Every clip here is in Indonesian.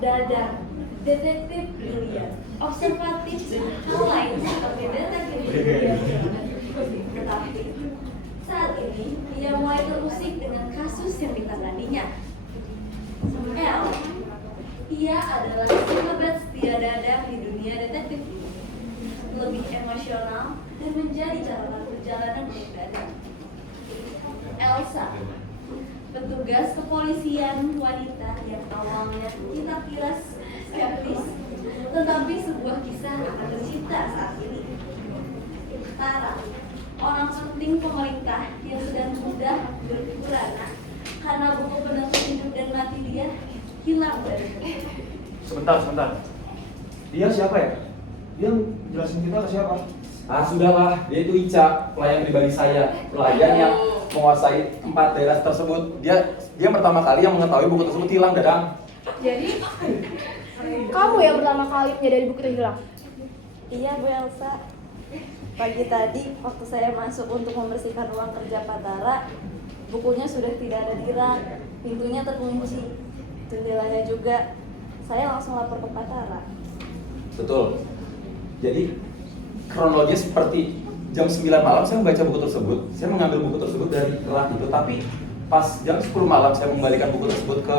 Dadang, detektif brilian, observatif dan hal lain seperti detektif brilian. Tetapi saat ini ia mulai terusik dengan kasus yang ditanganinya. L, ia adalah sahabat setia Dadang di dunia detektif ini. Lebih emosional dan menjadi catatan perjalanan untuk Dadang. Elsa, petugas kepolisian wanita yang awalnya kita kira skeptis, tetapi sebuah kisah akan tercipta saat ini. Tara, orang penting pemerintah yang sedang mudah berkurana karena buku penentu hidup dan mati dia hilang dari buku. Sebentar. Dia siapa ya? Dia jelasin kita ke siapa? Ah sudahlah, dia itu Ica, pelayan pribadi saya, pelayan yang menguasai 4 daerah tersebut. Dia pertama kali yang mengetahui buku tersebut hilang, Dadang. Jadi, kamu yang pertama kali menyadari buku itu hilang? Iya Bu Elsa, pagi tadi waktu saya masuk untuk membersihkan ruang kerja Pak Tara, bukunya sudah tidak ada di rak, pintunya terkunci, jendelanya juga. Saya langsung lapor ke Pak Tara. Betul. Jadi kronologis seperti jam 9 malam saya membaca buku tersebut. Saya mengambil buku tersebut dari rak itu, tapi pas jam 10 malam saya mengembalikan buku tersebut ke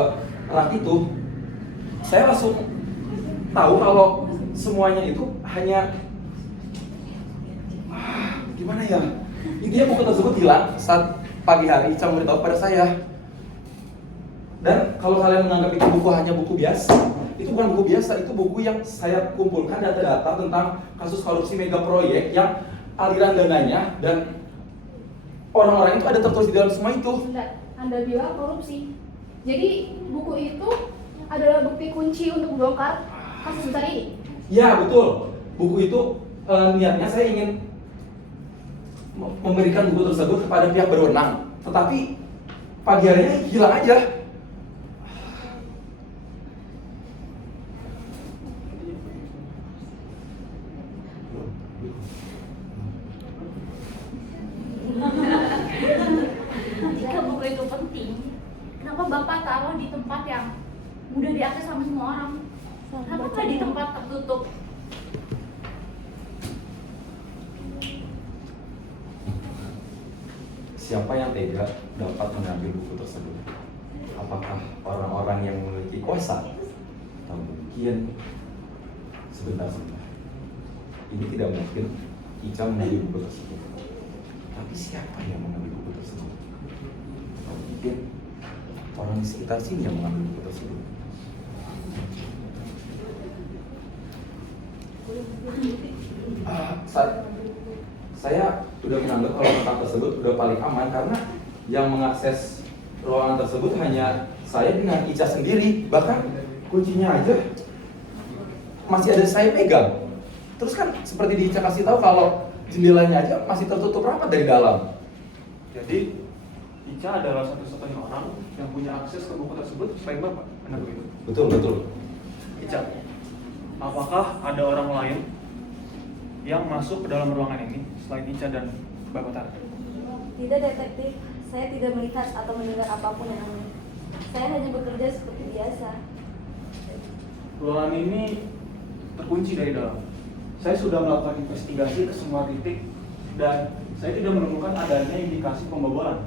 rak itu, saya langsung tahu kalau semuanya itu hanya gimana ya? Intinya buku tersebut hilang saat pagi hari Ica memberitahu pada saya. Dan kalau kalian menganggap itu buku hanya buku biasa, itu bukan buku biasa, itu buku yang saya kumpulkan data-data tentang kasus korupsi mega proyek yang aliran dananya dan orang-orang itu ada tertulis di dalam semua itu. Bentar, Anda bilang korupsi. Jadi buku itu adalah bukti kunci untuk membongkar kasus besar ini? Ya betul, buku itu niatnya saya ingin memberikan buku tersebut kepada pihak berwenang, tetapi pagi harinya hilang aja. Jika buku itu penting, kenapa Bapak taruh di tempat yang mudah diakses sama semua orang? Kenapa nggak di tempat tertutup? Siapa yang tega dapat mengambil buku tersebut? Apakah orang-orang yang memiliki kuasa? Atau mungkin sebentar. Ini tidak mungkin Ica mengambil buku tersebut. Tapi siapa yang mengambil buku tersebut? Atau mungkin orang di sekitar sini yang mengambil buku tersebut? Saya sudah menganggap kalau tempat tersebut sudah paling aman karena yang mengakses ruangan tersebut hanya saya dengan Ica sendiri. Bahkan kuncinya aja masih ada saya pegang. Terus kan seperti di Ica kasih tahu kalau jendelanya aja masih tertutup rapat dari dalam. Jadi Ica adalah satu-satunya orang yang punya akses ke buku tersebut selain Bapak, benar begitu? Betul. Ica, apakah ada orang lain yang masuk ke dalam ruangan ini selain Ica dan Bapak Tara? Tidak detektif, saya tidak melihat atau mendengar apapun yang aneh. Saya hanya bekerja seperti biasa. Ruangan ini terkunci dari dalam. Saya sudah melakukan investigasi ke semua titik dan saya tidak menemukan adanya indikasi pembobolan.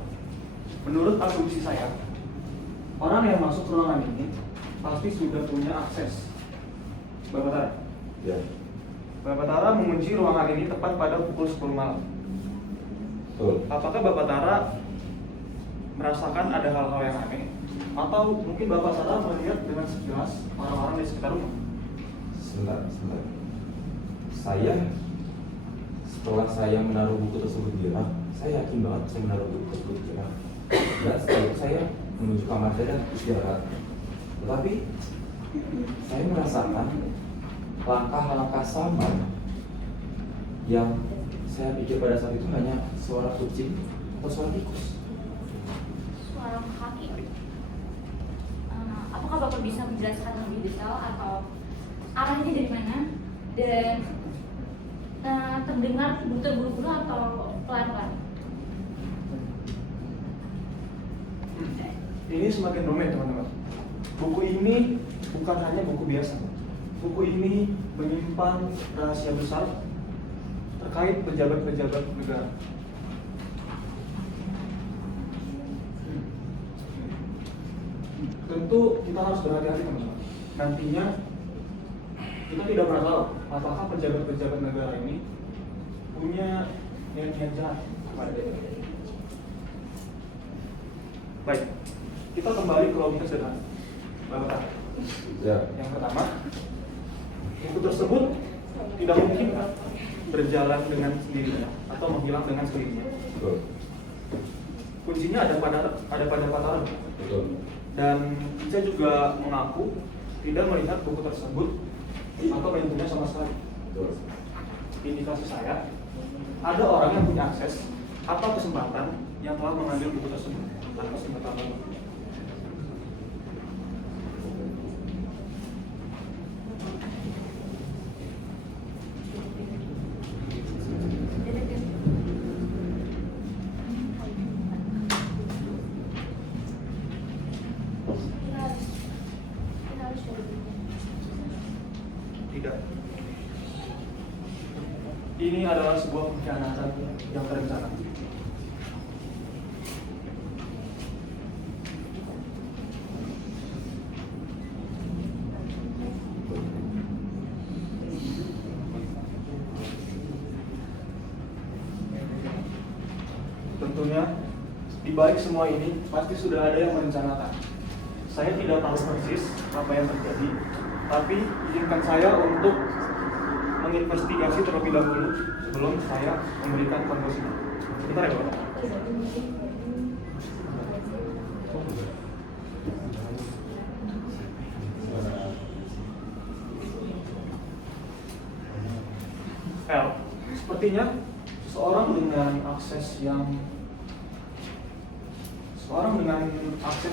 Menurut asumsi saya, orang yang masuk ruangan ini pasti sudah punya akses. Bapak Tara? Ya. Bapak Tara mengunci ruangan ini tepat pada pukul 10 malam. Betul. Apakah Bapak Tara merasakan ada hal-hal yang aneh? Atau mungkin Bapak Tara melihat dengan sejelas orang-orang di sekitar rumah? Sebentar. Setelah saya menaruh buku tersebut di rak, saya yakin banget saya menaruh buku tersebut di rak. Dan setelah itu saya menuju kamar saya dan istirahat. Tetapi saya merasakan langkah-langkah samar yang saya pikir pada saat itu hanya suara kucing atau suara tikus. Suara kaki. Apakah Bapak bisa menjelaskan lebih detail atau arahnya dari mana dan terdengar butir bulu-bulu atau ini semakin rumit teman-teman. Buku ini bukan hanya buku biasa. Buku ini menyimpan rahasia besar terkait pejabat-pejabat negara. Tentu kita harus berhati-hati teman-teman. Nantinya kita tidak pernah tahu apakah pejabat-pejabat negara ini punya niat-niat jahat kepada kita. Baik, kita kembali ke logika sederhana. Bapak, Ya. yang pertama, buku tersebut tidak mungkin berjalan dengan sendirinya atau menghilang dengan sendirinya. Betul. Kuncinya ada pada Pak Tarun. Betul. Dan saya juga mengaku tidak melihat buku tersebut atau menyentuhnya sama sekali. Betul. Indikasi saya, ada orang yang punya akses atau kesempatan yang telah mengambil buku tersebut tanpa sepengetahuan. Tidak. Ini adalah sebuah pengkhianatan yang terencana. Tentunya di balik semua ini pasti sudah ada yang merencanakan. Saya tidak tahu persis apa yang terjadi, tapi izinkan saya untuk menginvestigasi terlebih dahulu sebelum saya memberikan konklusi. Bentar ya, Bapak. L, sepertinya seseorang dengan akses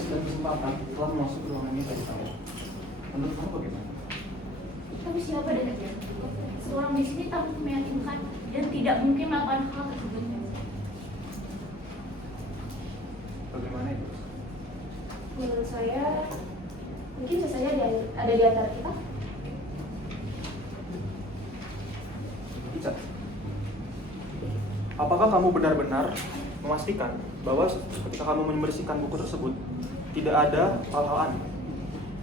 dan kesempatan telah masuk ke ruangan ini tadi saya. Menurut kamu bagaimana? Tapi siapa detektif? Seorang di sini tampil meyakinkan dan tidak mungkin melakukan hal tersebut. Bagaimana itu? Menurut saya, mungkin bisa saja ada di antara kita. Ica, apakah kamu benar-benar memastikan bahwa ketika kamu membersihkan buku tersebut tidak ada hal-hal aneh?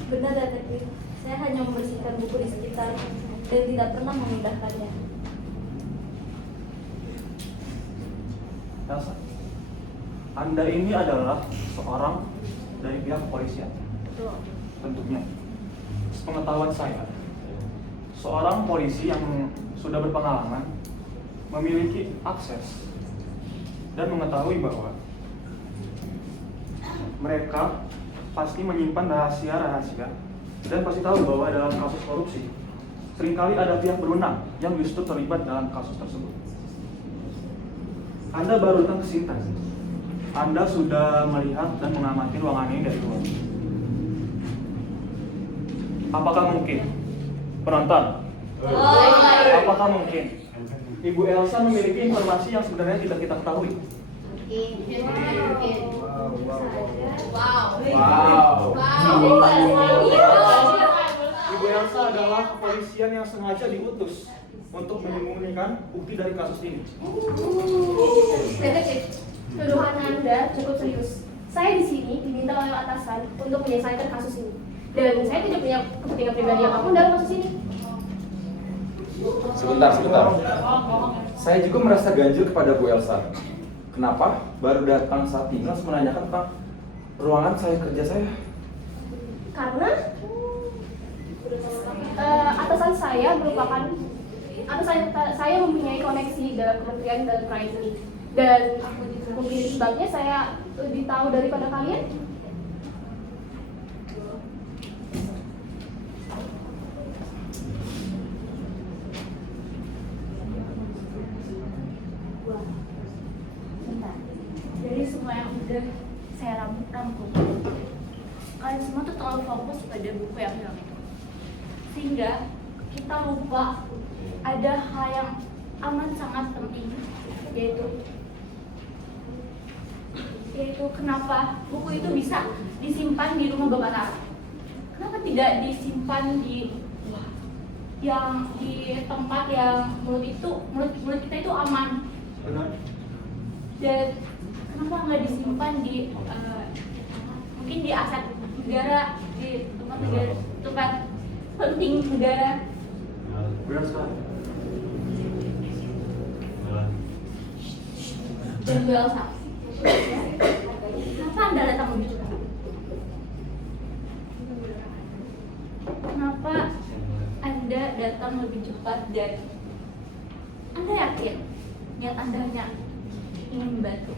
Benar detektif, saya hanya membersihkan buku di sekitar dan tidak pernah memindahkannya. Elsa, Anda ini adalah seorang dari pihak kepolisian. Betul. Tentunya, sepengetahuan saya, seorang polisi yang sudah berpengalaman memiliki akses dan mengetahui bahwa mereka pasti menyimpan rahasia-rahasia dan pasti tahu bahwa dalam kasus korupsi seringkali ada pihak berwenang yang justru terlibat dalam kasus tersebut. Anda baru datang ke sini tadi. Anda sudah melihat dan mengamati ruangan ini dari luar. Apakah mungkin penonton? Apakah mungkin Ibu Elsa memiliki informasi yang sebenarnya tidak kita ketahui? Ibu Elsa adalah kepolisian yang sengaja diutus untuk menyembunyikan bukti dari kasus ini. Detektif, tuduhan Anda cukup serius. Saya di sini diminta oleh atasan untuk menyelesaikan kasus ini. Dan saya tidak punya kepentingan pribadi apapun dalam kasus ini. Sebentar. Saya juga merasa ganjil kepada Bu Elsa. Kenapa baru datang saat ini langsung menanyakan tentang ruangan kerja saya? Karena atasan saya mempunyai koneksi dalam kementerian dan proyek ini. Dan mungkin sebabnya saya lebih tahu daripada kalian. Dari semua yang udah saya rangkum, kalian semua tuh terlalu fokus pada buku yang hilang itu, sehingga kita lupa ada hal yang amat sangat penting, yaitu kenapa buku itu bisa disimpan di rumah Bapak Tara? Kenapa tidak disimpan di tempat yang menurut kita itu aman? Benar. Dan kenapa nggak disimpan di mungkin di aset negara, di tempat penting negara? Benar sekali. Dan Bu Elsa, kenapa Anda datang lebih cepat? Kenapa Anda datang lebih cepat dan Anda yakin niat Anda hanya ingin membantu?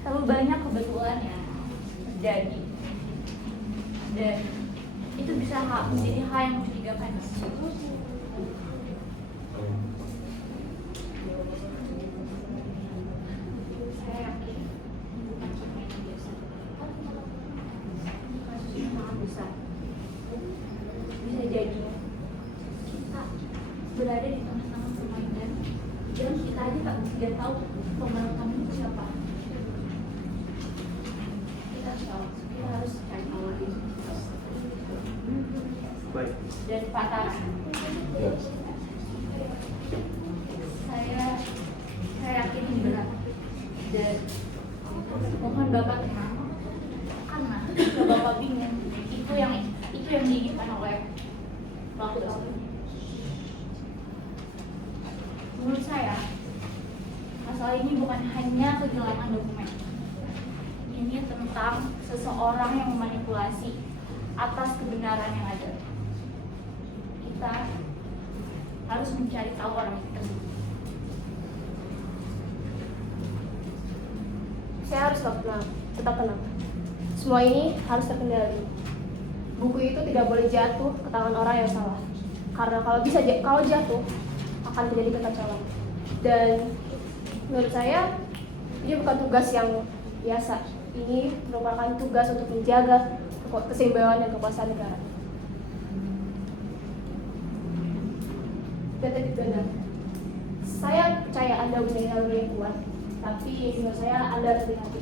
Terlalu banyak kebetulan yang terjadi dan itu bisa menjadi hal yang mencurigakan. Saya yakin bukan cuma yang biasa. Kasusnya sangat besar. Bisa jadi kita berada di tengah-tengah permainan dan kita aja tidak tahu pemeran kami itu siapa. Kita harus cari tahu lagi. Baik. Dan Pak Tara, Ya. saya yakin ini berat dan mohon Bapak tenang karena jika Bapak bingung itu yang diinginkan oleh pelaku tersebut. Menurut saya masalah ini bukan hanya kehilangan dokumen, ini tentang seseorang yang memanipulasi atas kebenaran yang ada. Kita harus mencari tahu orang itu tersebut. Saya harus tetap tenang. Semua ini harus terkendali. Buku itu tidak boleh jatuh ke tangan orang yang salah. Karena kalau jatuh akan terjadi kekacauan. Dan menurut saya ini bukan tugas yang biasa. Ini merupakan tugas untuk menjaga keseimbangan dan kekuasaan negara. Detektif Ganda, saya percaya Anda punya naluri yang kuat, tapi menurut saya Anda harus hati-hati.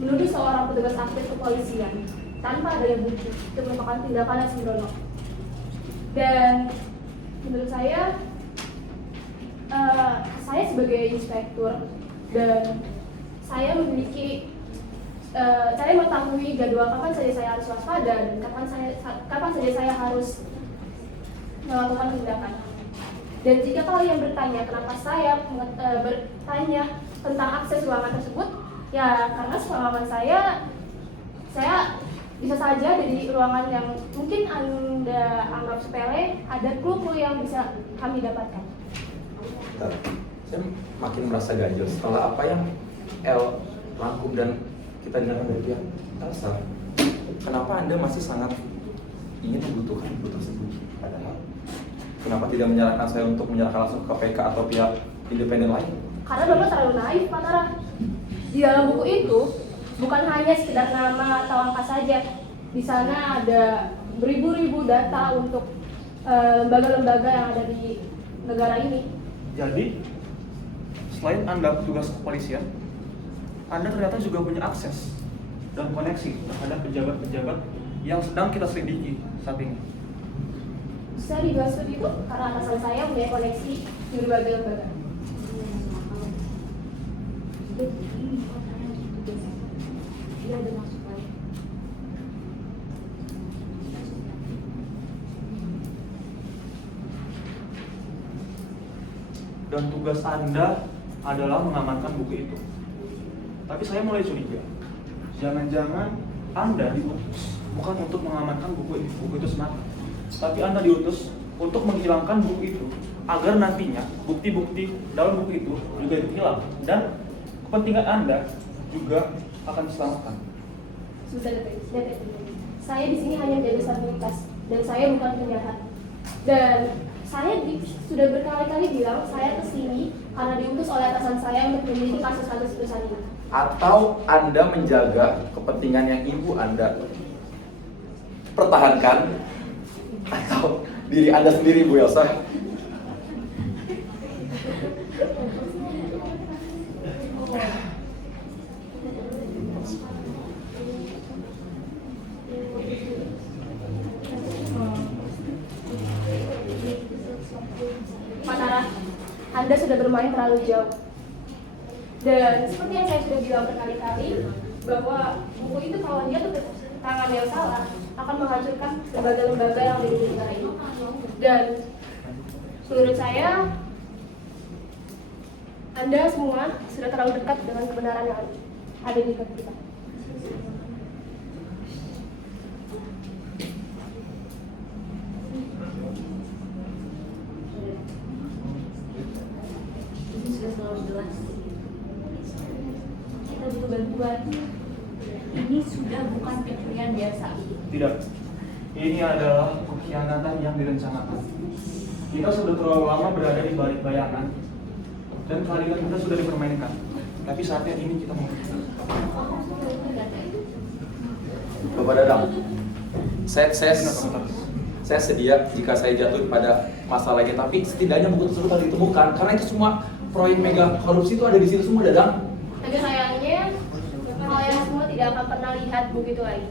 Menuduh seorang petugas aktif kepolisian tanpa adanya bukti itu merupakan tindakan yang sembrono. Dan menurut saya sebagai inspektur dan saya saya mengetahui jadwal kapan saja saya harus waspada dan kapan saja saya harus melakukan tindakan. Dan jika kalian bertanya kenapa saya bertanya tentang akses ruangan tersebut, ya karena pengalaman saya bisa saja dari ruangan yang mungkin Anda anggap sepele, ada clue-clue yang bisa kami dapatkan. Bentar. Saya makin merasa ganjil setelah apa yang El rangkum dan kita dengarkan dari pihak Elsa. Kenapa Anda masih sangat ingin membutuhkan buku tersebut? Padahal kenapa tidak menyerahkan saya untuk menyerahkan langsung ke PK atau pihak independen lain? Karena Bapak terlalu naif, Pak Tara. Di dalam buku itu bukan hanya sekedar nama atau angka saja. Di sana ada beribu-ribu data untuk lembaga-lembaga yang ada di negara ini. Jadi, selain Anda petugas kepolisian, Anda ternyata juga punya akses dan koneksi terhadap pejabat-pejabat yang sedang kita selidiki saat ini. Bisa dibahas seperti itu karena atasan saya punya koneksi di berbagai lembaga. Dia ada maksud lain. Dan tugas Anda adalah mengamankan buku itu. Tapi saya mulai curiga, jangan-jangan Anda diutus bukan untuk mengamankan buku itu semata, tapi Anda diutus untuk menghilangkan buku itu agar nantinya bukti-bukti dalam buku itu juga hilang dan kepentingan Anda juga akan diselamatkan. Sudah detektif. Saya di sini hanya menjaga stabilitas dan saya bukan penjahat. Dan saya sudah berkali-kali bilang saya kesini karena diutus oleh atasan saya untuk menyelidiki kasus-kasus perusahaan ini. Atau Anda menjaga kepentingan yang ibu Anda pertahankan, atau diri Anda sendiri, Bu Elsa? Anda sudah bermain terlalu jauh. Dan seperti yang saya sudah bilang berkali-kali, bahwa buku itu kalau jatuh ke tangan yang salah akan menghancurkan lembaga-lembaga yang ada di negara ini. Dan menurut saya, Anda semua sudah terlalu dekat dengan kebenaran yang ada di dekat kita. Ini sudah selalu jelas. Kita butuh bantuan. Ini sudah bukan pencurian biasa. Tidak. Ini adalah pengkhianatan yang direncanakan. Kita sudah terlalu lama berada di balik bayangan dan keadilan kita sudah dipermainkan. Tapi saatnya ini kita mau. Bapak Dadang, saya sedia jika saya jatuh pada masalah ini, tapi setidaknya buku tersebut harus ditemukan karena itu semua proyek mega korupsi itu ada di situ semua, Dadang. Tapi sayangnya, kalian semua tidak akan pernah lihat buku itu lagi.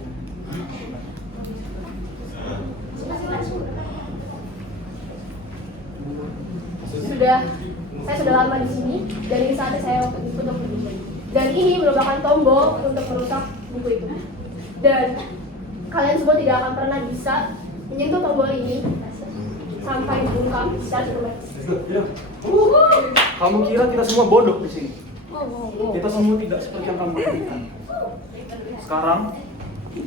Saya sudah lama di sini dan ini saatnya saya untuk pergi. Dan ini merupakan tombol untuk merusak buku itu. Dan kalian semua tidak akan pernah bisa menyentuh tombol ini sampai dibungkam secara otomatis. Kamu kira kita semua bodoh di sini? Kita semua tidak seperti yang kamu pikirkan. Sekarang,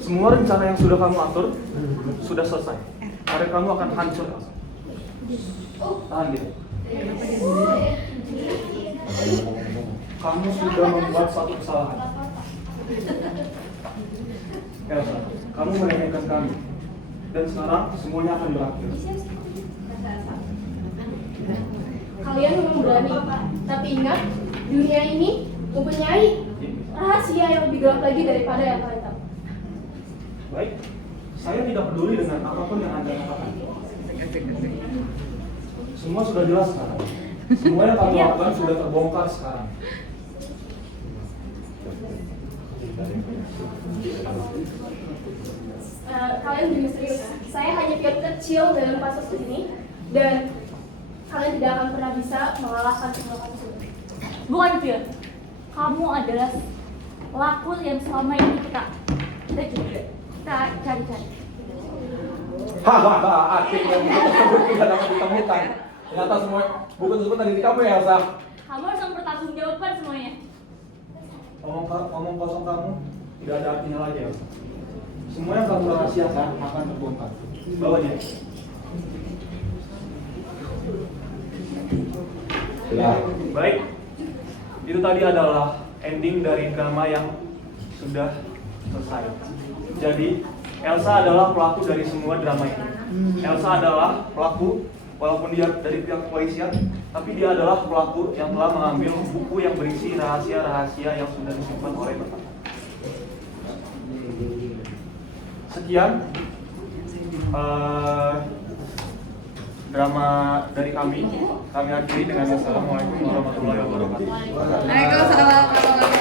semua rencana yang sudah kamu atur sudah selesai. Karir kamu akan hancur. Tahan gitu. Kamu sudah membuat satu kesalahan. Elsa, kamu meremehkan kami. Dan sekarang semuanya akan berakhir. Kalian memang berani, tapi ingat, dunia ini mempunyai rahasia yang lebih gelap lagi daripada yang kalian tahu. Baik, saya tidak peduli dengan apapun yang Anda katakan. Semua sudah jelas sekarang. Semua yang kamu lakukan sudah terbongkar sekarang. Kalian lebih misterius. Saya hanya pion kecil dalam kasus ini, dan kalian tidak akan pernah bisa mengalahkan semua kasus ini. Bukan Pion, kamu adalah pelaku yang selama ini kita cari-cari. Hahaha, akhirnya buku tersebut tidak dapat ditemukan. Ternyata semua buku tersebut ada di kamu ya, Elsa. Kamu harus mempertanggungjawabkan semuanya. Ngomong kosong kamu tidak ada artinya lagi, Elsa. Semua yang kamu rahasiakan akan terbongkar. Bawa dia. Ya. Baik, itu tadi adalah ending dari drama yang sudah selesai. Jadi, Elsa adalah pelaku dari semua drama ini. Elsa adalah pelaku, walaupun dia dari pihak kepolisian, tapi dia adalah pelaku yang telah mengambil buku yang berisi rahasia-rahasia yang sudah disimpan oleh tersangka. Sekian drama dari kami. Kami akhiri dengan assalamualaikum warahmatullahi wabarakatuh. Waalaikumsalam warahmatullahi wabarakatuh.